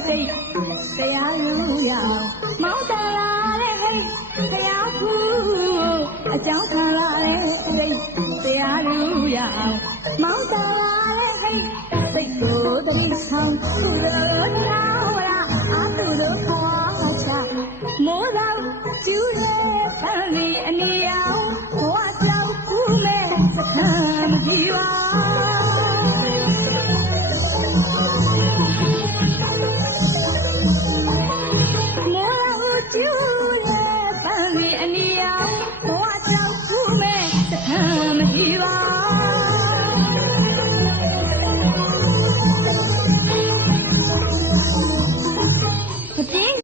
စောညီနောင်ဆရာဖူဖို့သွားရအောင်တာမညတောင်တို့သွားကြရအောင်အပင်းနဲ့အဆူးနဲ့ဆရာဖူရရင်ကြည့်နေရတာဆရာကူအကြောင်းခံလာတဲ့အတိတ်တရားလူရအောင်မောင်းတလာတဲ့ဟိတ်ဆရာကူအကြောင်းခံလာတဲ့အတိတ်တရားလူရအောင်မောင်းတလာတဲ့ဟိတ်စိတ်ကိုတတိဆောင်သူတို့နာဝရအာသူတို့ခေါ်ချမိုးတော်ကျူးရဲ့ဖန်လီအနီအောင်ဘဝကြောင့်ကူးမဲ့စခန်းကြည့်ပါမောဟုကျူလေပ န်းမီအနီ